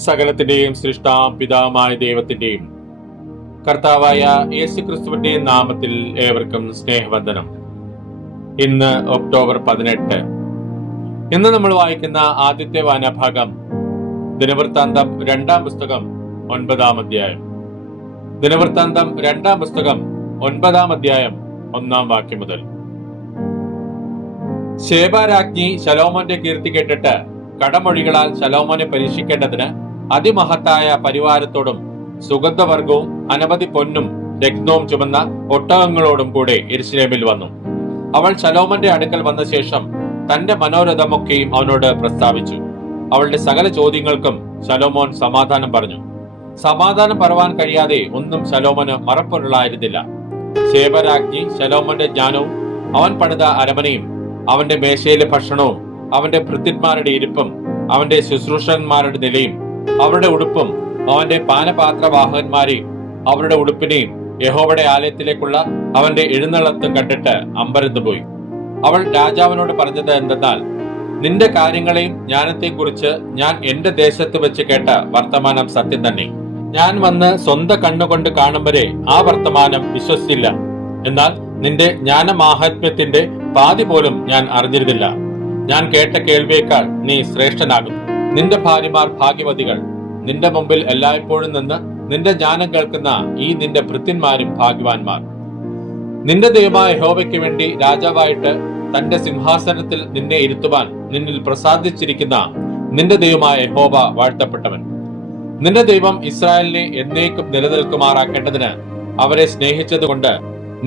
സകലത്തിന്റെയും സൃഷ്ടാം പിതാവായ ദൈവത്തിന്റെയും കർത്താവായ യേശുക്രിസ്തുവിന്റെയും നാമത്തിൽ ഏവർക്കും സ്നേഹവന്ദനം. ഇന്ന് ഒക്ടോബർ 18. ഇന്ന് നമ്മൾ വായിക്കുന്ന ആദ്യത്തെ വായനാഭാഗം ദിനവൃത്താന്തം 2-ാം പുസ്തകം 9-ാം അധ്യായം. ദിനവൃത്താന്തം 2-ാം പുസ്തകം 9-ാം അധ്യായം 1-ാം വാക്യം മുതൽ. ശേബാരാജ്ഞി ശലോമോന്റെ കീർത്തി കേട്ടിട്ട് കടമൊഴികളാൽ ശലോമോനെ പരീക്ഷിക്കേണ്ടതിന് അതിമഹത്തായ പരിവാരത്തോടും സുഗന്ധവർഗവും അനവധി പൊന്നും രത്നവും ചുമന്ന ഒട്ടകങ്ങളോടും കൂടെ യെരൂശലേമിൽ വന്നു. അവൾ ശലോമോന്റെ അടുക്കൽ വന്ന ശേഷം തന്റെ മനോരഥമൊക്കെയും അവനോട് പ്രസ്താവിച്ചു. അവളുടെ സകല ചോദ്യങ്ങൾക്കും ശലോമോൻ സമാധാനം പറഞ്ഞു. സമാധാനം പറവാൻ കഴിയാതെ ഒന്നും ശലോമോന് മറപ്പൊരുളായിരുന്നില്ല. ശേബരാജ്ഞി ശലോമോന്റെ ജ്ഞാനവും അവൻ പണിത അരമനയും അവന്റെ മേശയിലെ ഭക്ഷണവും അവന്റെ ഭൃത്യന്മാരുടെ ഇരിപ്പും അവന്റെ ശുശ്രൂഷകന്മാരുടെ നിലയും അവരുടെ ഉടുപ്പും അവന്റെ പാനപാത്രവാഹകന്മാരെയും അവരുടെ ഉടുപ്പിനെയും യഹോവയുടെ ആലയത്തിലേക്കുള്ള അവന്റെ എഴുന്നള്ളത്തും കണ്ടിട്ട് അമ്പരന്നുപോയി. അവൾ രാജാവിനോട് പറഞ്ഞത് എന്തെന്നാൽ, നിന്റെ കാര്യങ്ങളെയും ജ്ഞാനത്തെയും കുറിച്ച് ഞാൻ എന്റെ ദേശത്ത് വെച്ച് കേട്ട വർത്തമാനം സത്യം തന്നെ. ഞാൻ വന്ന് സ്വന്തം കണ്ണുകൊണ്ട് കാണും വരെ ആ വർത്തമാനം വിശ്വസിച്ചില്ല. എന്നാൽ നിന്റെ ജ്ഞാനമാഹാത്മ്യത്തിന്റെ പാതി പോലും ഞാൻ അറിഞ്ഞിരുന്നില്ല. ഞാൻ കേട്ട കേൾവിയേക്കാൾ നീ ശ്രേഷ്ഠനാകും. നിന്റെ ഭാര്യമാർ ഭാഗ്യവതികൾ. നിന്റെ മുമ്പിൽ എല്ലായ്പ്പോഴും നിന്ന് നിന്റെ ജ്ഞാനം കേൾക്കുന്ന ഈ നിന്റെ ഭൃത്യന്മാരും ഭാഗ്യവാന്മാർ. നിന്റെ ദൈവമായ യഹോവയ്ക്ക് വേണ്ടി രാജാവായിട്ട് തന്റെ സിംഹാസനത്തിൽ നിന്നെ ഇരുത്തുവാൻ നിന്നിൽ പ്രസാദിച്ചിരിക്കുന്ന നിന്റെ ദൈവമായ യഹോവ വാഴ്ത്തപ്പെട്ടവൻ. നിന്റെ ദൈവം ഇസ്രായേലിനെ എന്നേക്കും നിലനിൽക്കുമാറാക്കേണ്ടതിന് അവരെ സ്നേഹിച്ചതുകൊണ്ട്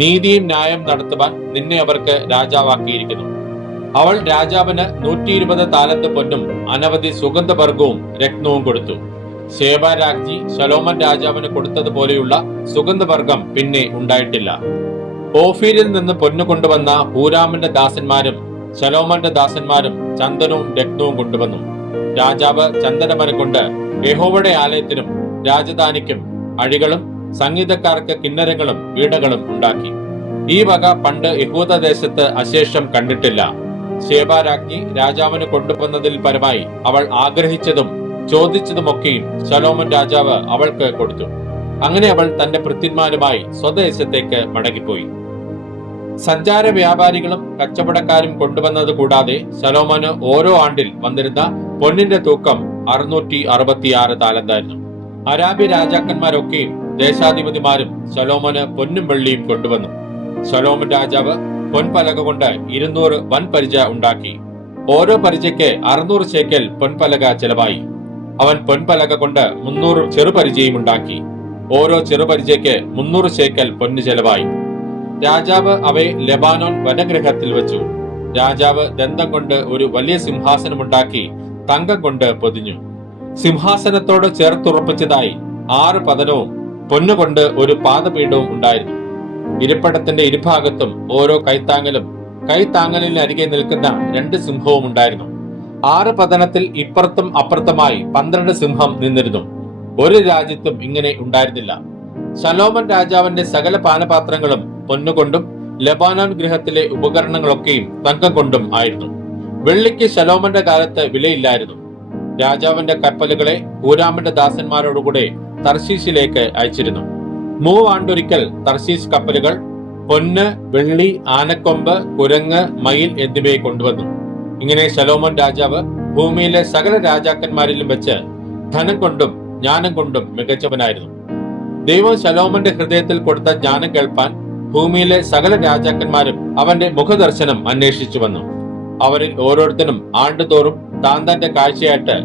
നീതിയും ന്യായം നടത്തുവാൻ നിന്നെ അവർക്ക് രാജാവാക്കിയിരിക്കുന്നു. അവൾ രാജാവിന് 120 താലന്ത് പൊന്നും അനവധി സുഗന്ധവർഗവും രത്നവും കൊടുത്തു. ശേബാരാജ്ഞി ശലോമോൻ രാജാവിന് കൊടുത്തതുപോലെയുള്ള സുഗന്ധവർഗം പിന്നെ ഉണ്ടായിട്ടില്ല. ഓഫീരിൽ നിന്ന് പൊന്നു കൊണ്ടുവന്ന ഹൂരാമിന്റെ ദാസന്മാരും ശലോമോന്റെ ദാസന്മാരും ചന്ദനവും രത്നവും കൊണ്ടുവന്നു. രാജാവ് ചന്ദനമരം കൊണ്ട് യഹോവയുടെ ആലയത്തിനും രാജധാനിക്കും അഴികളും സംഗീതക്കാർക്ക് കിന്നരങ്ങളും വീണകളും ഉണ്ടാക്കി. ഈ വക പണ്ട് യഹൂദദേശത്ത് അശേഷം കണ്ടിട്ടില്ല. ശേബാരാജ്ഞി രാജാവിന് കൊണ്ടുവന്നതിൽ പരമായി അവൾ ആഗ്രഹിച്ചതും ചോദിച്ചതുമൊക്കെയും ശലോമോൻ രാജാവ് അവൾക്ക് കൊടുത്തു. അങ്ങനെ അവൾ തന്റെ ഭൃത്യന്മാരുമായി സ്വദേശത്തേക്ക് മടങ്ങിപ്പോയി. സഞ്ചാര വ്യാപാരികളും കച്ചവടക്കാരും കൊണ്ടുവന്നത് കൂടാതെ ശലോമോന് ഓരോ ആണ്ടിൽ വന്നിരുന്ന പൊന്നിന്റെ തൂക്കം 666 താലന്തായിരുന്നു. അരാബ്യ രാജാക്കന്മാരൊക്കെയും ദേശാധിപതിമാരും ശലോമോന് പൊന്നും വെള്ളിയും കൊണ്ടുവന്നു. ശലോമോൻ രാജാവ് പൊൻപലക കൊണ്ട് 200 വൻപരിച ഉണ്ടാക്കി. ഓരോ പരിചയ്ക്ക് 600 ശേക്കൽ പൊൻപലക ചെലവായി. അവൻ പൊൻപലക കൊണ്ട് 300 ചെറുപരിചയും ഉണ്ടാക്കി. ഓരോ ചെറുപരിചയ്ക്ക് 300 ശേക്കൽ പൊന്നു ചെലവായി. രാജാവ് അവയെ ലെബാനോൻ വനഗൃഹത്തിൽ വെച്ചു. രാജാവ് ദന്തം കൊണ്ട് ഒരു വലിയ സിംഹാസനമുണ്ടാക്കി തങ്കം കൊണ്ട് പൊതിഞ്ഞു. സിംഹാസനത്തോട് ചേർത്തുറപ്പിച്ചതായി 6 പതനവും പൊന്നുകൊണ്ട് ഒരു പാദപീഠവും ഉണ്ടായിരുന്നു. ഇരിപ്പിടത്തിന്റെ ഇരുഭാഗത്തും ഓരോ കൈത്താങ്ങലും കൈത്താങ്ങലിന് അരികെ നിൽക്കുന്ന 2 സിംഹവും ഉണ്ടായിരുന്നു. 6 പതനത്തിൽ ഇപ്പുറത്തും അപ്പുറത്തുമായി 12 സിംഹം നിന്നിരുന്നു. ഒരു രാജ്യത്തും ഇങ്ങനെ ഉണ്ടായിരുന്നില്ല. ശലോമോൻ രാജാവിന്റെ സകല പാനപാത്രങ്ങളും പൊന്നുകൊണ്ടും ലെബാനോൻ ഗൃഹത്തിലെ ഉപകരണങ്ങളൊക്കെയും തങ്കം കൊണ്ടും ആയിരുന്നു. വെള്ളിക്ക് ശലോമോന്റെ കാലത്ത് വിലയില്ലായിരുന്നു. രാജാവിന്റെ കപ്പലുകളെ ഹൂരാമിന്റെ ദാസന്മാരോടുകൂടെ തർശീശിലേക്ക് അയച്ചിരുന്നു. 3 ആണ്ടൊരിക്കൽ തർശീശ് കപ്പലുകൾ പൊന്ന്, വെള്ളി, ആനക്കൊമ്പ്, കുരങ്ങ്, മയിൽ എന്നിവയെ കൊണ്ടുവന്നു. ഇങ്ങനെ ശലോമോൻ രാജാവ് ഭൂമിയിലെ സകല രാജാക്കന്മാരിലും വെച്ച് ധനം കൊണ്ടും ജ്ഞാനം കൊണ്ടും മികച്ചവനായിരുന്നു. ദൈവം ശലോമോന്റെ ഹൃദയത്തിൽ കൊടുത്ത ജ്ഞാനം കേൾപ്പാൻ ഭൂമിയിലെ സകല രാജാക്കന്മാരും അവന്റെ മുഖദർശനം അന്വേഷിച്ചു വന്നു. അവരിൽ ഓരോരുത്തരും ആണ്ടുതോറും താന്റെ കാഴ്ചയായിട്ട്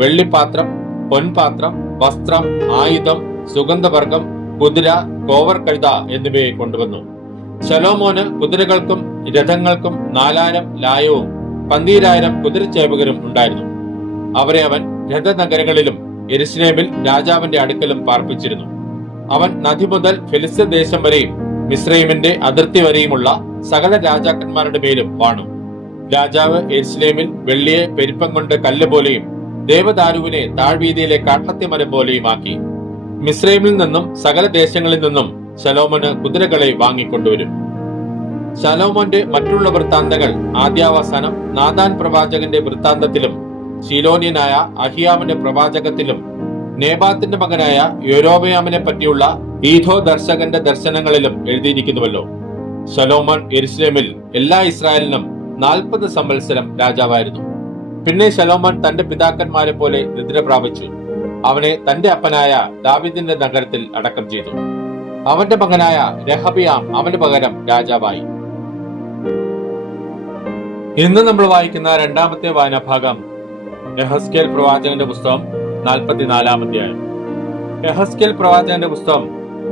വെള്ളിപ്പാത്രം, പൊൻപാത്രം, വസ്ത്രം, ആയുധം, സുഗന്ധവർഗം, കുതിര, കോവർ കഴുത എന്നിവയെ കൊണ്ടുവന്നു. ശലോമോന് കുതിരകൾക്കും രഥങ്ങൾക്കും 4000 ലായവും 12000 കുതിരച്ചേവകരും ഉണ്ടായിരുന്നു. അവരെ അവൻ രഥനഗരങ്ങളിലും യെരൂശലേമിൽ രാജാവിന്റെ അടുക്കലും പാർപ്പിച്ചിരുന്നു. അവൻ നദി മുതൽ ഫെലിസ്ത്യ ദേശം വരെയും മിസ്രയീമിന്റെ അതിർത്തി വരെയുമുള്ള സകല രാജാക്കന്മാരുടെ മേലും വാണു. രാജാവ് യെരൂശലേമിൽ വെള്ളിയെ പെരുപ്പം കൊണ്ട് കല്ല് പോലെയും ദേവദാരുവിനെ താഴ്വീതിയിലെ കാട്ടത്തിമരം പോലെയും ആക്കി. മിസ്രയീമിൽ നിന്നും സകല ദേശങ്ങളിൽ നിന്നും ശലോമോന് കുതിരകളെ വാങ്ങിക്കൊണ്ടുവരും. ശലോമോന്റെ മറ്റുള്ള വൃത്താന്തങ്ങൾ ആദ്യാവസാനം നാഥാൻ പ്രവാചകന്റെ വൃത്താന്തത്തിലും ശീലോന്യനായ അഹിയാമിന്റെ പ്രവാചകത്തിലും നേബാത്തിന്റെ മകനായ യൊരോബയാമിനെ പറ്റിയുള്ള ഈഥോ ദർശകന്റെ ദർശനങ്ങളിലും എഴുതിയിരിക്കുന്നുവല്ലോ. ശലോമോൻ യെരൂശലേമിൽ എല്ലാ ഇസ്രായേലിനും 40 സംവത്സരം രാജാവായിരുന്നു. പിന്നെ ശലോമോൻ തന്റെ പിതാക്കന്മാരെ പോലെ നിദ്ര പ്രാപിച്ചു. അവനെ തന്റെ അപ്പനായ ദാവീദിന്റെ നഗരത്തിൽ അടക്കം ചെയ്തു. അവന്റെ മകനായ രഹബിയാം അവന് പകരം രാജാവായി. ഇന്ന് നമ്മൾ വായിക്കുന്ന രണ്ടാമത്തെ വായനാഭാഗം യെഹെസ്കേൽ പ്രവാചകന്റെ പുസ്തകം 44-ാം അധ്യായം. യെഹെസ്കേൽ പ്രവാചകന്റെ പുസ്തകം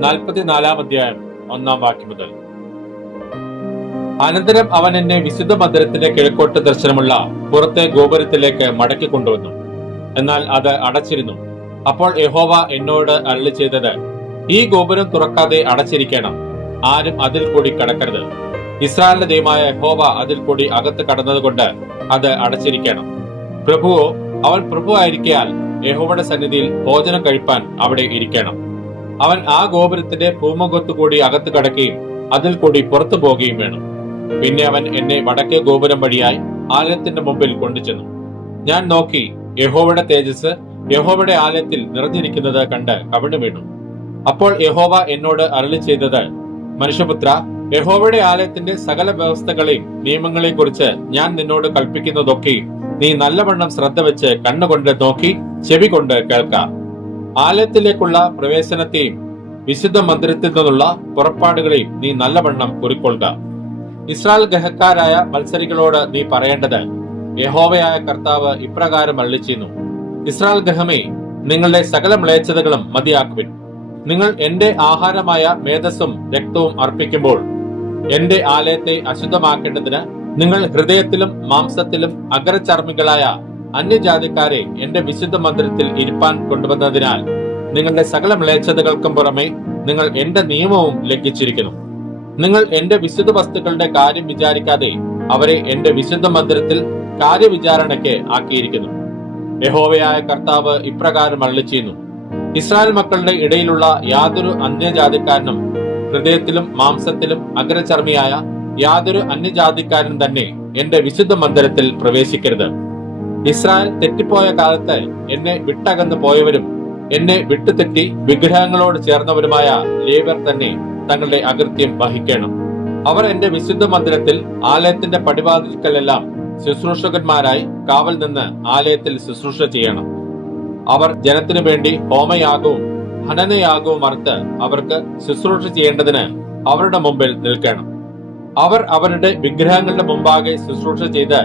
44-ാം അധ്യായം 1-ാം വാക്യം മുതൽ. അനന്തരം അവൻ എന്നെ വിശുദ്ധ മന്ദിരത്തിന്റെ കിഴക്കോട്ട് ദർശനമുള്ള പുറത്തെ ഗോപുരത്തിലേക്ക് മടക്കി കൊണ്ടുവന്നു. എന്നാൽ അത് അടച്ചിരുന്നു. അപ്പോൾ യഹോവ എന്നോട് അരുളി ചെയ്തത്, ഈ ഗോപുരം തുറക്കാതെ അടച്ചിരിക്കണം, ആരും അതിൽ കൂടി കടക്കരുത്. ഇസ്രായേലിന്റെ ദൈവമായ യഹോവ അതിൽ കൂടി അകത്ത് കടന്നതുകൊണ്ട് അത് അടച്ചിരിക്കണം. പ്രഭുവോ അവൻ പ്രഭു ആയിരിക്കയാൽ യഹോവയുടെ സന്നിധിയിൽ ഭോജനം കഴിപ്പാൻ അവിടെ ഇരിക്കണം. അവൻ ആ ഗോപുരത്തിന്റെ പൂമുഖത്തുകൂടി അകത്ത് കടക്കുകയും അതിൽ കൂടി പുറത്തു പോകുകയും വേണം. പിന്നെ അവൻ എന്നെ വടക്കേ ഗോപുരം വഴിയായി ആലയത്തിന്റെ മുമ്പിൽ കൊണ്ടുചെന്നു. ഞാൻ നോക്കി, യഹോവയുടെ തേജസ് യഹോവയുടെ ആലയത്തിൽ നിറഞ്ഞിരിക്കുന്നത് കണ്ട് കവിണ്ണു വീണു. അപ്പോൾ യഹോവ എന്നോട് അരുളി ചെയ്തത്, മനുഷ്യപുത്ര, യഹോവയുടെ ആലയത്തിന്റെ സകല വ്യവസ്ഥകളെയും നിയമങ്ങളെയും കുറിച്ച് ഞാൻ നിന്നോട് കൽപ്പിക്കുന്നതൊക്കെയും നീ നല്ലവണ്ണം ശ്രദ്ധ വെച്ച് കണ്ണുകൊണ്ട് നോക്കി ചെവി കൊണ്ട് കേൾക്കാം. ആലയത്തിലേക്കുള്ള പ്രവേശനത്തെയും വിശുദ്ധ മന്ദിരത്തിൽ നിന്നുള്ള പുറപ്പാടുകളെയും നീ നല്ലവണ്ണം കുറിക്കൊള്ളുക. ഇസ്രായേൽ ഗൃഹക്കാരായ മത്സരികളോട് നീ പറയേണ്ടത്, യഹോവയായ കർത്താവ് ഇപ്രകാരം അരുളിച്ചെയ്യുന്നു, ഇസ്രായേൽ ഗൃഹമേ, നിങ്ങളുടെ സകല മ്ലേച്ഛതകളും മതിയാക്കുവിൻ. നിങ്ങൾ എന്റെ ആഹാരമായ മേധസ്സും രക്തവും അർപ്പിക്കുമ്പോൾ എന്റെ ആലയത്തെ അശുദ്ധമാക്കേണ്ടതിന് നിങ്ങൾ ഹൃദയത്തിലും മാംസത്തിലും അഗ്രചർമ്മികളായ അന്യജാതിക്കാരെ എന്റെ വിശുദ്ധ മന്ദിരത്തിൽ ഇരിപ്പാൻ കൊണ്ടുവന്നതിനാൽ നിങ്ങളുടെ സകല മ്ലേച്ഛതകൾക്കും പുറമെ നിങ്ങൾ എന്റെ നിയമവും ലംഘിച്ചിരിക്കുന്നു. നിങ്ങൾ എന്റെ വിശുദ്ധ വസ്തുക്കളുടെ കാര്യം വിചാരിക്കാതെ അവരെ എന്റെ വിശുദ്ധ മന്ദിരത്തിൽ കാര്യവിചാരണയ്ക്ക് ആക്കിയിരിക്കുന്നു. യഹോവയായ കർത്താവ് ഇപ്രകാരം അരുളിച്ചെയ്യുന്നു, ഇസ്രായേൽ മക്കളുടെ ഇടയിലുള്ള യാതൊരു അന്യജാതിക്കാരനും ഹൃദയത്തിലും മാംസത്തിലും അഗ്രചർമ്മിയായ യാതൊരു അന്യജാതിക്കാരനും തന്നെ എന്റെ വിശുദ്ധ മന്ദിരത്തിൽ പ്രവേശിക്കരുത്. ഇസ്രായേൽ തെറ്റിപ്പോയ കാലത്ത് എന്നെ വിട്ടകന്നു പോയവരും എന്നെ വിട്ടുതെറ്റി വിഗ്രഹങ്ങളോട് ചേർന്നവരുമായ ലേവ്യർ തന്നെ തങ്ങളുടെ അകൃത്യം വഹിക്കണം. അവർ എന്റെ വിശുദ്ധ മന്ദിരത്തിൽ ആലയത്തിന്റെ പടിവാതിൽക്കലെല്ലാം ശുശ്രൂഷകന്മാരായി കാവൽ നിന്ന് ആലയത്തിൽ ശുശ്രൂഷ ചെയ്യണം. അവർ ജനത്തിനു വേണ്ടി ഹോമയാഗവും ഹനനയാഗവും അറുത്ത് അവർക്ക് ശുശ്രൂഷ ചെയ്യേണ്ടതിന് അവരുടെ മുമ്പിൽ നിൽക്കണം. അവർ അവരുടെ വിഗ്രഹങ്ങളുടെ മുമ്പാകെ ശുശ്രൂഷ ചെയ്ത്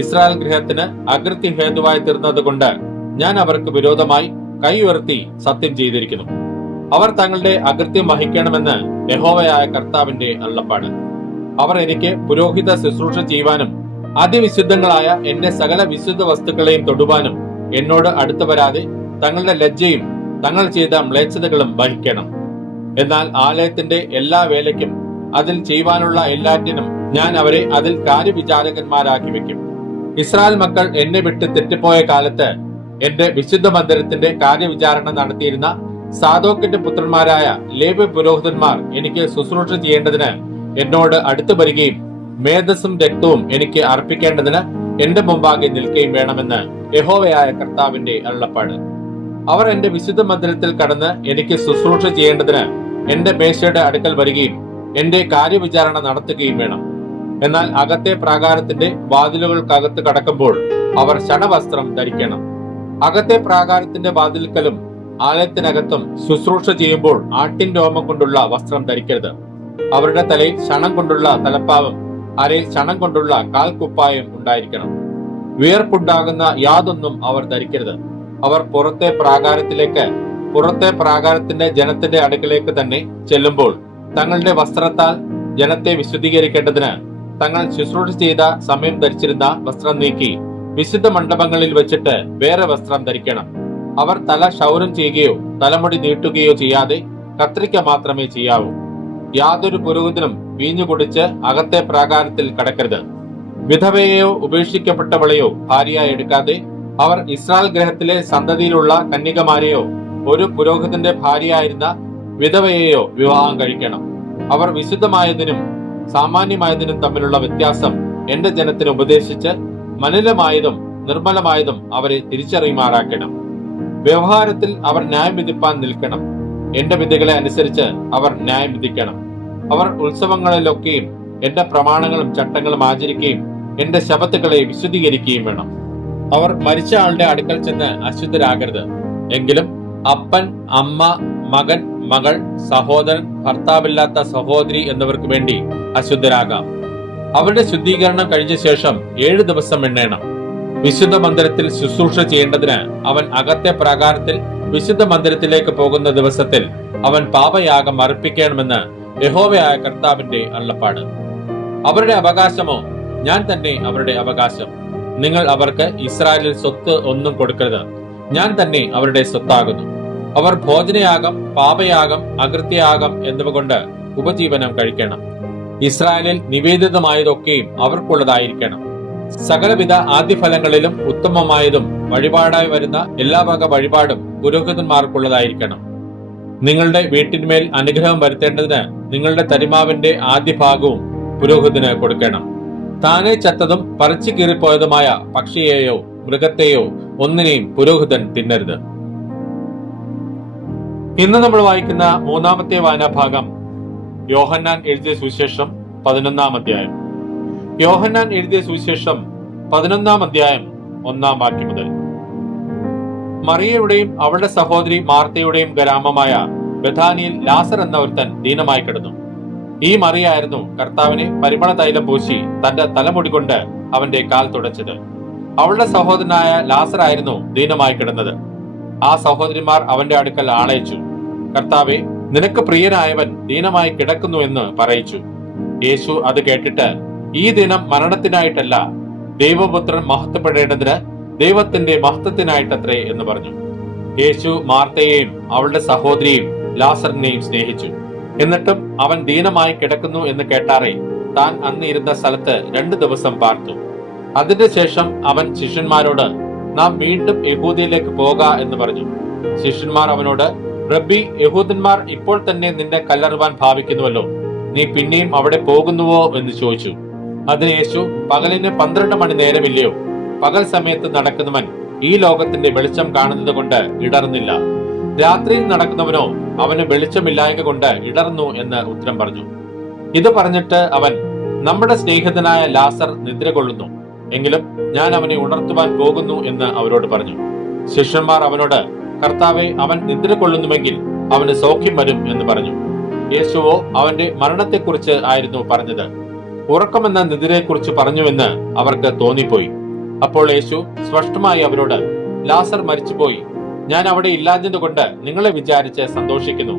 ഇസ്രായേൽ ഗൃഹത്തിന് അകൃത്യ ഹേതുവായി തീർന്നത് കൊണ്ട് ഞാൻ അവർക്ക് വിരോധമായി കൈ ഉയർത്തി സത്യം ചെയ്തിരിക്കുന്നു. അവർ തങ്ങളുടെ അകൃത്യം വഹിക്കണമെന്ന് യഹോവയായ കർത്താവിന്റെ അരുളപ്പാട്. അവർ എനിക്ക് പുരോഹിത ശുശ്രൂഷ ചെയ്യുവാനും അതിവിശുദ്ധങ്ങളായ എന്റെ സകല വിശുദ്ധ വസ്തുക്കളെയും തൊടുവാനും എന്നോട് അടുത്തു വരാതെ തങ്ങളുടെ ലജ്ജയും തങ്ങൾ ചെയ്ത മ്ലേച്ഛതകളും വഹിക്കണം. എന്നാൽ ആലയത്തിന്റെ എല്ലാ വേലയ്ക്കും അതിൽ ചെയ്യുവാനുള്ള എല്ലാറ്റിനും ഞാൻ അവരെ അതിൽ കാര്യവിചാരകന്മാരാക്കി വെക്കും. ഇസ്രായേൽ മക്കൾ എന്നെ വിട്ട് തെറ്റിപ്പോയ കാലത്ത് എന്റെ വിശുദ്ധ മന്ദിരത്തിന്റെ കാര്യവിചാരണ നടത്തിയിരുന്ന സാദോക്കിന്റെ പുത്രന്മാരായ ലേവ്യ പുരോഹിതന്മാർ എനിക്ക് ശുശ്രൂഷ ചെയ്യേണ്ടതിന് എന്നോട് അടുത്തു വരികയും മേധസ്സും രക്തവും എനിക്ക് അർപ്പിക്കേണ്ടതിന് എന്റെ മുമ്പാകെ നിൽക്കുകയും വേണമെന്ന് യഹോവയായ കർത്താവിന്റെ അരുളപ്പാട്. അവർ എന്റെ വിശുദ്ധ മന്ദിരത്തിൽ കടന്ന് എനിക്ക് ശുശ്രൂഷ ചെയ്യേണ്ടതിന് എന്റെ മേശയുടെ അടുക്കൽ വരികയും എന്റെ കാര്യവിചാരണ നടത്തുകയും വേണം. എന്നാൽ അകത്തെ പ്രാകാരത്തിന്റെ വാതിലുകൾക്കകത്ത് കടക്കുമ്പോൾ അവർ ശണവസ്ത്രം ധരിക്കണം. അകത്തെ പ്രാകാരത്തിന്റെ വാതിൽക്കലും ആലയത്തിനകത്തും ശുശ്രൂഷ ചെയ്യുമ്പോൾ ആട്ടിൻ രോമം കൊണ്ടുള്ള വസ്ത്രം ധരിക്കരുത്. അവരുടെ തലയിൽ ശണം കൊണ്ടുള്ള തലപ്പാവും അരയിൽ ശണം കൊണ്ടുള്ള കാൽക്കുപ്പായം ഉണ്ടായിരിക്കണം. വിയർപ്പുണ്ടാകുന്ന യാതൊന്നും അവർ ധരിക്കരുത്. അവർ പുറത്തെ പ്രാകാരത്തിന്റെ ജനത്തിന്റെ അടുക്കലേക്ക് തന്നെ ചെല്ലുമ്പോൾ തങ്ങളുടെ വസ്ത്രത്താൽ ജനത്തെ വിശുദ്ധീകരിക്കേണ്ടതിന് തങ്ങൾ ശുശ്രൂഷ ചെയ്ത സമയം ധരിച്ചിരുന്ന വസ്ത്രം നീക്കി വിശുദ്ധ മണ്ഡപങ്ങളിൽ വെച്ചിട്ട് വേറെ വസ്ത്രം ധരിക്കണം. അവർ തല ക്ഷൗരം ചെയ്യുകയോ തലമുടി നീട്ടുകയോ ചെയ്യാതെ കത്രിക്ക മാത്രമേ ചെയ്യാവൂ. യാതൊരു പുരോഹിതനും വീഞ്ഞു കുടിച്ച് അകത്തെ പ്രാകാരത്തിൽ കടക്കരുത്. വിധവയെയോ ഉപേക്ഷിക്കപ്പെട്ടവളെയോ ഭാര്യയായി എടുക്കാതെ അവർ ഇസ്രായേൽ ഗൃഹത്തിലെ സന്തതിയിലുള്ള കന്യകമാരെയോ ഒരു പുരോഹിതന്റെ ഭാര്യയായിരുന്ന വിധവയെയോ വിവാഹം കഴിക്കണം. അവർ വിശുദ്ധമായതിനും സാമാന്യമായതിനും തമ്മിലുള്ള വ്യത്യാസം എന്റെ ജനത്തിന് ഉപദേശിച്ച് മലിനമായതും നിർമ്മലമായതും അവരെ തിരിച്ചറിയുമാറാക്കണം. വ്യവഹാരത്തിൽ അവർ ന്യായം വിധിപ്പാൻ നിൽക്കണം. എന്റെ വിധികളെ അനുസരിച്ച് അവർ ന്യായം വിധിക്കണം. അവർ ഉത്സവങ്ങളിലൊക്കെയും എന്റെ പ്രമാണങ്ങളും ചട്ടങ്ങളും ആചരിക്കുകയും എന്റെ ശബത്തുകളെ വിശുദ്ധീകരിക്കുകയും വേണം. അവർ മരിച്ച ആളുടെ അടുക്കൽ ചെന്ന് അശുദ്ധരാകരുത്. എങ്കിലും അപ്പൻ, അമ്മ, മകൻ, മകൾ, സഹോദരൻ, ഭർത്താവില്ലാത്ത സഹോദരി എന്നിവർക്ക് വേണ്ടി അശുദ്ധരാകാം. അവരുടെ ശുദ്ധീകരണം കഴിഞ്ഞ ശേഷം 7 ദിവസം എണ്ണേണം. വിശുദ്ധ മന്ദിരത്തിൽ ശുശ്രൂഷ ചെയ്യേണ്ടതിന് അവൻ അകത്തെ പ്രാകാരത്തിൽ വിശുദ്ധ മന്ദിരത്തിലേക്ക് പോകുന്ന ദിവസത്തിൽ അവൻ പാപയാഗം അർപ്പിക്കണമെന്ന് യഹോവയായ കർത്താവിന്റെ അരുളപ്പാട്. അവരുടെ അവകാശമോ ഞാൻ തന്നെ അവരുടെ അവകാശം. നിങ്ങൾ അവർക്ക് ഇസ്രായേലിൽ സ്വത്ത് ഒന്നും കൊടുക്കരുത്. ഞാൻ തന്നെ അവരുടെ സ്വത്താകുന്നു. അവർ ഭോജനയാഗം, പാപയാഗം, അകൃത്യയാഗം എന്നിവ കൊണ്ട് ഉപജീവനം കഴിക്കണം. ഇസ്രായേലിൽ നിവേദിതമായതൊക്കെയും അവർക്കുള്ളതായിരിക്കണം. സകലവിധ ആദ്യഫലങ്ങളിലും ഉത്തമമായതും വഴിപാടായി വരുന്ന എല്ലാ വക വഴിപാടും പുരോഹിതന്മാർക്കുള്ളതായിരിക്കണം. നിങ്ങളുടെ വീട്ടിന്മേൽ അനുഗ്രഹം വരുത്തേണ്ടതിന് നിങ്ങളുടെ തരിമാവിന്റെ ആദ്യ ഭാഗവും പുരോഹിതന് കൊടുക്കണം. താനെ ചത്തതും പറിച്ചു കീറിപ്പോയതുമായ പക്ഷിയെയോ മൃഗത്തെയോ ഒന്നിനെയും പുരോഹിതൻ തിന്നരുത്. ഇന്ന് നമ്മൾ വായിക്കുന്ന 3-ാമത്തെ വായനാഭാഗം യോഹന്നാൻ എഴുതിയ സുവിശേഷം 11-ാം അധ്യായം. യോഹന്നാൻ എഴുതിയ സുവിശേഷം 11-ാം അധ്യായം 1-ാം വാക്യം മുതൽ. മറിയയുടെയും അവളുടെ സഹോദരി മാർത്തയുടെയും ഗ്രാമമായ ബഥാനിയിൽ ലാസർ എന്ന ഒരുത്തൻ ദീനമായി കിടന്നു. ഈ മറിയായിരുന്നു കർത്താവിനെ പരിമള തൈലം പൂശി തന്റെ തലമുടി കൊണ്ട് അവന്റെ കാൽ തുടച്ചത്. അവളുടെ സഹോദരനായ ലാസർ ആയിരുന്നു ദീനമായി കിടന്നത്. ആ സഹോദരിമാർ അവന്റെ അടുക്കൽ ആളയച്ചു, കർത്താവെ, നിനക്ക് പ്രിയനായവൻ ദീനമായി കിടക്കുന്നു എന്ന് പറയിച്ചു. യേശു അത് കേട്ടിട്ട്, ഈ ദിനം മരണത്തിനായിട്ടല്ല, ദൈവപുത്രൻ മഹത്വപ്പെടേണ്ടതിന് ദൈവത്തിന്റെ മഹത്വത്തിനായിട്ടത്രേ എന്ന് പറഞ്ഞു. യേശു മാർത്തയെയും അവളുടെ സഹോദരിയെയും ലാസറിനെയും സ്നേഹിച്ചു. എന്നിട്ടും അവൻ ദീനമായി കിടക്കുന്നു എന്ന് കേട്ടാറേ താൻ അന്ന് ഇരുന്ന സ്ഥലത്ത് 2 ദിവസം പാർത്തു. അതിന്റെ ശേഷം അവൻ ശിഷ്യന്മാരോട്, നാം വീണ്ടും യഹൂദയിലേക്ക് പോക എന്ന് പറഞ്ഞു. ശിഷ്യന്മാർ അവനോട്, റബ്ബി, യഹൂദന്മാർ ഇപ്പോൾ തന്നെ നിന്നെ കല്ലെറിവാൻ ഭാവിക്കുന്നുവല്ലോ, നീ പിന്നെയും അവിടെ പോകുന്നുവോ എന്ന് ചോദിച്ചു. അതിന് യേശു, പകലിന് 12 മണി നേരമില്ലയോ? പകൽ സമയത്ത് നടക്കുന്നവൻ ഈ ലോകത്തിന്റെ വെളിച്ചം കാണുന്നത് കൊണ്ട് ഇടറുന്നില്ല. രാത്രിയിൽ നടക്കുന്നവനോ അവന് വെളിച്ചമില്ലായ്ക കൊണ്ട് ഇടർന്നു എന്ന് ഉത്തരം പറഞ്ഞു. ഇത് പറഞ്ഞിട്ട് അവൻ, നമ്മുടെ സ്നേഹിതനായ ലാസർ നിദ്ര കൊള്ളുന്നു, എങ്കിലും ഞാൻ അവനെ ഉണർത്തുവാൻ പോകുന്നു എന്ന് അവരോട് പറഞ്ഞു. ശിഷ്യന്മാർ അവനോട്, കർത്താവെ, അവൻ നിദ്ര കൊള്ളുന്നുവെങ്കിൽ അവന് സൗഖ്യം വരും എന്ന് പറഞ്ഞു. യേശുവോ അവന്റെ മരണത്തെക്കുറിച്ച് ആയിരുന്നു പറഞ്ഞത്. ഉറക്കമെന്ന നിദ്രയെക്കുറിച്ച് പറഞ്ഞുവെന്ന് അവർക്ക് തോന്നിപ്പോയി. അപ്പോൾ യേശു സ്പഷ്ടമായി അവരോട്, ലാസർ മരിച്ചുപോയി. ഞാൻ അവിടെ ഇല്ലാഞ്ഞതുകൊണ്ട് നിങ്ങളെ വിചാരിച്ച് സന്തോഷിക്കുന്നു.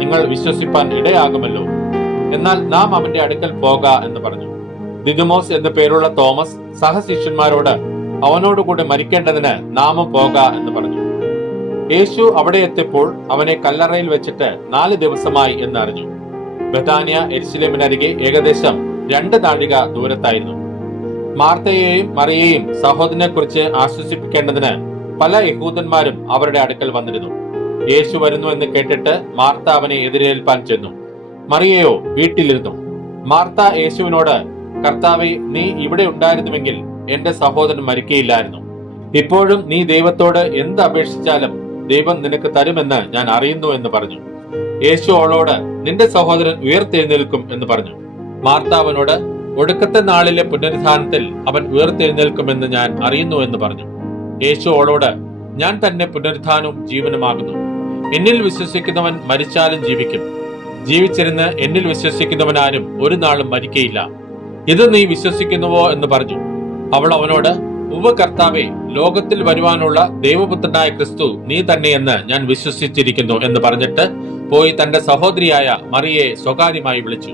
നിങ്ങൾ വിശ്വസിപ്പാൻ ഇടയാകുമല്ലോ. എന്നാൽ നാം അവന്റെ അടുക്കൽ പോക എന്ന് പറഞ്ഞു. ദിദുമോസ് എന്നു പേരുള്ള തോമസ് സഹശിഷ്യന്മാരോട്, അവനോടുകൂടെ മരിക്കേണ്ടതിന് നാമും പോക എന്ന് പറഞ്ഞു. യേശു അവിടെ എത്തിയപ്പോൾ അവനെ കല്ലറയിൽ വെച്ചിട്ട് 4 ദിവസമായി എന്നറിഞ്ഞു. ബഥാനിയ യെരുശലേമിനരികെ ഏകദേശം 2 നാഴിക ദൂരത്തായിരുന്നു. മാർത്തയെയും മറിയയെയും സഹോദരനെ കുറിച്ച് ആശ്വസിപ്പിക്കേണ്ടതിന് പല യഹൂദന്മാരും അവരുടെ അടുക്കൽ വന്നിരുന്നു. യേശു വരുന്നു എന്ന് കേട്ടിട്ട് മാർത്ത അവനെ എതിരേൽപ്പാൻ ചെന്നു. മറിയയോ വീട്ടിലിരുന്നു. മാർത്ത യേശുവിനോട്, കർത്താവെ, നീ ഇവിടെ ഉണ്ടായിരുന്നുവെങ്കിൽ എന്റെ സഹോദരൻ മരിക്കയില്ലായിരുന്നു. ഇപ്പോഴും നീ ദൈവത്തോട് എന്ത് അപേക്ഷിച്ചാലും ദൈവം നിനക്ക് തരുമെന്ന് ഞാൻ അറിയുന്നു എന്ന് പറഞ്ഞു. യേശു അവളോട്, നിന്റെ സഹോദരൻ ഉയർത്തെഴുന്നേൽക്കും എന്ന് പറഞ്ഞു. മാർത്ത അവനോട്, ഒടുക്കത്തെ നാളിലെ പുനരുത്ഥാനത്തിൽ അവൻ ഉയർത്തെഴുന്നേൽക്കുമെന്ന് ഞാൻ അറിയുന്നു എന്ന് പറഞ്ഞു. യേശു അവളോട്, ഞാൻ തന്നെ പുനരുത്ഥാനവും ജീവനുമാകുന്നു. എന്നിൽ വിശ്വസിക്കുന്നവൻ മരിച്ചാലും ജീവിക്കും. ജീവിച്ചിരുന്ന് എന്നിൽ വിശ്വസിക്കുന്നവനാരും ഒരു നാളും മരിക്കയില്ല. ഇത് നീ വിശ്വസിക്കുന്നുവോ എന്ന് പറഞ്ഞു. അവൾ അവനോട്, ഉവ്വ് കർത്താവേ, ലോകത്തിൽ വരുവാനുള്ള ദൈവപുത്രനായ ക്രിസ്തു നീ തന്നെയെന്ന് ഞാൻ വിശ്വസിച്ചിരിക്കുന്നു എന്ന് പറഞ്ഞിട്ട് പോയി തന്റെ സഹോദരിയായ മറിയയെ സ്വകാര്യമായി വിളിച്ചു.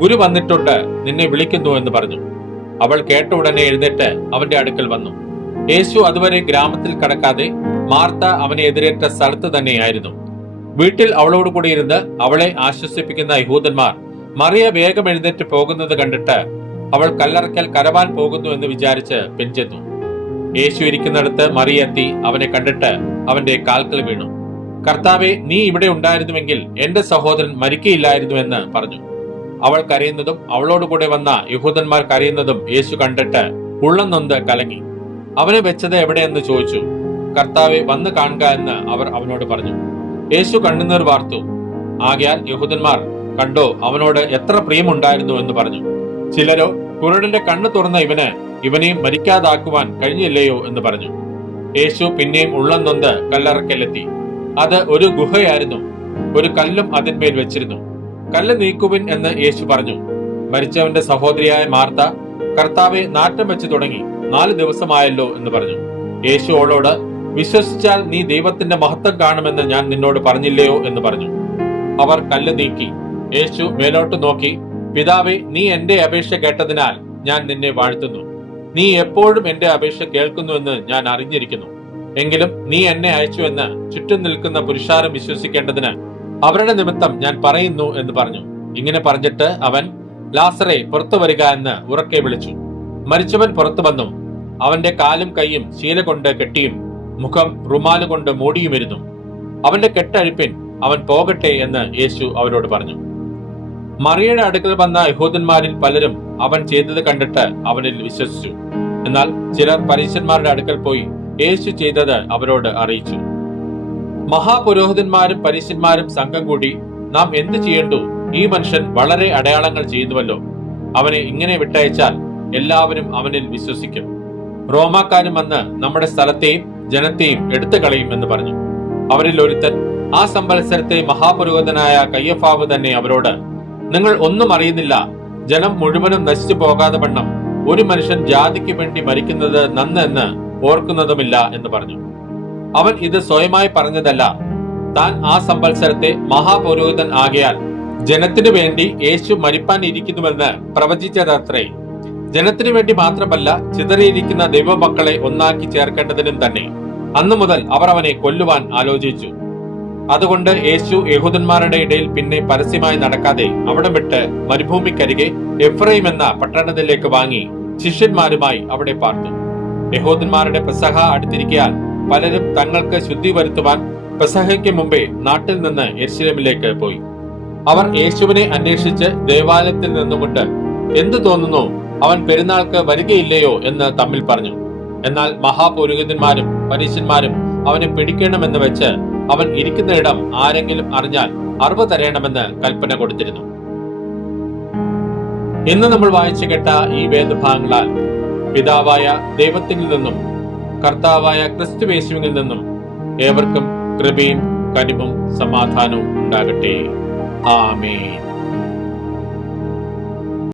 ഗുരു വന്നിട്ടുണ്ട്, നിന്നെ വിളിക്കുന്നു എന്ന് പറഞ്ഞു. അവൾ കേട്ട ഉടനെ എഴുന്നേറ്റ് അവന്റെ അടുക്കൽ വന്നു. യേശു അതുവരെ ഗ്രാമത്തിൽ കടക്കാതെ മാർത്ത അവനെ എതിരേറ്റ സ്ഥലത്ത് തന്നെയായിരുന്നു. വീട്ടിൽ അവളോട് കൂടി ഇരുന്ന് അവളെ ആശ്വസിപ്പിക്കുന്ന യഹൂദന്മാർ മറിയ വേഗം എഴുന്നേറ്റ് പോകുന്നത് കണ്ടിട്ട് അവൾ കല്ലറയ്ക്കൽ കരവാൻ പോകുന്നു എന്ന് വിചാരിച്ച് പിൻചെന്നു. യേശു ഇരിക്കുന്നിടത്ത് മറിയ എത്തി അവനെ കണ്ടിട്ട് അവന്റെ കാൽക്കൽ വീണു. കർത്താവെ, നീ ഇവിടെ ഉണ്ടായിരുന്നുവെങ്കിൽ എന്റെ സഹോദരൻ മരിക്കയില്ലായിരുന്നു എന്ന് പറഞ്ഞു. അവൾ കരയുന്നതും അവളോടുകൂടെ വന്ന യഹൂദന്മാർ കരയുന്നതും യേശു കണ്ടിട്ട് ഉള്ളം നൊന്ത് കലങ്ങി. അവനെ വെച്ചത് എവിടെയെന്ന് ചോദിച്ചു. കർത്താവെ, വന്ന് കാണുക എന്ന് അവർ അവനോട് പറഞ്ഞു. യേശു കണ്ണുനീർ വാർത്തു. ആകയാൽ യഹൂദന്മാർ കണ്ടോ അവനോട് എത്ര പ്രിയമുണ്ടായിരുന്നു എന്ന് പറഞ്ഞു. ചിലരോ, കുരുടന്റെ കണ്ണ് തുറന്ന ഇവനെ മരിക്കാതാക്കുവാൻ കഴിഞ്ഞില്ലയോ എന്ന് പറഞ്ഞു. യേശു പിന്നെയും ഉള്ളം നൊന്ത് കല്ലറക്കലെത്തി. അത് ഒരു ഗുഹയായിരുന്നു. ഒരു കല്ലും അതിന്മേൽ വെച്ചിരുന്നു. കല്ല് നീക്കുവിൻ എന്ന് യേശു പറഞ്ഞു. മരിച്ചവന്റെ സഹോദരിയായ മാർത്ത, കർത്താവെ, നാറ്റം വെച്ച് തുടങ്ങി, 4 ദിവസമായല്ലോ എന്ന് പറഞ്ഞു. യേശു അവളോട്, വിശ്വസിച്ചാൽ നീ ദൈവത്തിന്റെ മഹത്വം കാണുമെന്ന് ഞാൻ നിന്നോട് പറഞ്ഞില്ലയോ എന്ന് പറഞ്ഞു. അവർ കല്ല് നീക്കി. യേശു മേലോട്ട് നോക്കി, പിതാവേ, നീ എന്റെ അപേക്ഷ കേട്ടതിനാൽ ഞാൻ നിന്നെ വാഴ്ത്തുന്നു. നീ എപ്പോഴും എന്റെ അപേക്ഷ കേൾക്കുന്നുവെന്ന് ഞാൻ അറിഞ്ഞിരിക്കുന്നു. എങ്കിലും നീ എന്നെ അയച്ചു എന്ന് ചുറ്റും നിൽക്കുന്ന പുരുഷാരം വിശ്വസിക്കേണ്ടതിന് അവരുടെ നിമിത്തം ഞാൻ പറയുന്നു എന്ന് പറഞ്ഞു. ഇങ്ങനെ പറഞ്ഞിട്ട് അവൻ, ലാസറെ, പുറത്തു വരിക എന്ന് ഉറക്കെ വിളിച്ചു. മരിച്ചവൻ പുറത്തു വന്നു. അവന്റെ കാലും കൈയും ശീല കൊണ്ട് കെട്ടിയും മുഖം റുമാല് കൊണ്ട് മൂടിയുമിരുന്നു. അവന്റെ കെട്ടഴിപ്പിൻ, അവൻ പോകട്ടെ എന്ന് യേശു അവരോട് പറഞ്ഞു. മറിയയുടെ അടുക്കൽ വന്ന യഹൂദന്മാരിൽ പലരും അവൻ ചെയ്തത് കണ്ടിട്ട് അവനിൽ വിശ്വസിച്ചു. എന്നാൽ ചിലർ പരീശന്മാരുടെ അടുക്കൽ പോയി യേശു ചെയ്തത് അവരോട് അറിയിച്ചു. മഹാപുരോഹിതന്മാരും പരീശന്മാരും സംഘം കൂടി, നാം എന്ത് ചെയ്യണ്ടു? ഈ മനുഷ്യൻ വളരെ അടയാളങ്ങൾ ചെയ്യുന്നുവല്ലോ. അവനെ ഇങ്ങനെ വിട്ടയച്ചാൽ എല്ലാവരും അവനിൽ വിശ്വസിക്കും. റോമാക്കാരും വന്ന് നമ്മുടെ സ്ഥലത്തെയും ജനത്തെയും എടുത്തു കളയും എന്ന് പറഞ്ഞു. അവരിൽ ഒരുത്തൻ, ആ സംവത്സരത്തെ മഹാപുരോഹിതനായ കയ്യഫാവ് തന്നെ അവരോട്, നിങ്ങൾ ഒന്നും അറിയുന്നില്ല. ജനം മുഴുവനും നശിച്ചു പോകാതെ വണ്ണം ഒരു മനുഷ്യൻ ജാതിക്ക് വേണ്ടി മരിക്കുന്നത് നന്ന് എന്ന് ഓർക്കുന്നതുമില്ല എന്ന് പറഞ്ഞു. അവൻ ഇത് സ്വയമായി പറഞ്ഞതല്ല. താൻ ആ സംവത്സരത്തെ മഹാപുരോഹിതൻ ആകയാൽ ജനത്തിനു വേണ്ടി യേശു മരിപ്പാൻ ഇരിക്കുന്നുവെന്ന് പ്രവചിച്ചതത്രേ. ജനത്തിനു വേണ്ടി മാത്രമല്ല, ചിതറിയിരിക്കുന്ന ദൈവമക്കളെ ഒന്നാക്കി ചേർക്കേണ്ടതിനും തന്നെ. അന്നു മുതൽ അവർ അവനെ കൊല്ലുവാൻ ആലോചിച്ചു. അതുകൊണ്ട് യേശു യഹൂദന്മാരുടെ ഇടയിൽ പിന്നെ പരസ്യമായി നടക്കാതെ അവിടം വിട്ട് മരുഭൂമിക്കരികെ എഫ്രൈം എന്ന പട്ടണത്തിലേക്ക് വാങ്ങി ശിഷ്യന്മാരുമായി അവിടെ പാർത്തു. യഹൂദന്മാരുടെ പെസഹ അടുത്തിരിക്കാൻ പലരും തങ്ങൾക്ക് ശുദ്ധി വരുത്തുവാൻ പെസഹയ്ക്ക് മുമ്പേ നാട്ടിൽ നിന്ന് യെരുശലേമിലേക്ക് പോയി. അവർ യേശുവിനെ അന്വേഷിച്ച് ദേവാലയത്തിൽ നിന്നുകൊണ്ട്, എന്തു തോന്നുന്നു, അവൻ പെരുന്നാൾക്ക് വരികയില്ലയോ എന്ന് തമ്മിൽ പറഞ്ഞു. എന്നാൽ മഹാപുരോഹിതന്മാരും പരീശന്മാരും അവനെ പിടിക്കണമെന്ന് വെച്ച് അവൻ ഇരിക്കുന്ന ഇടം ആരെങ്കിലും അറിഞ്ഞാൽ 60 തരയണമെന്ന് കൽപ്പന കൊടുത്തിരുന്നു. ഇന്ന് നമ്മൾ വായിച്ചു കേട്ട ഈ വേദഭാഗങ്ങളാൽ പിതാവായ ദൈവത്തിൽ നിന്നും കർത്താവായ ക്രിസ്തുയേശുവിൽ നിന്നും ഏവർക്കും കൃപയും കനിവും സമാധാനവും ഉണ്ടാകട്ടെ. ആമേൻ.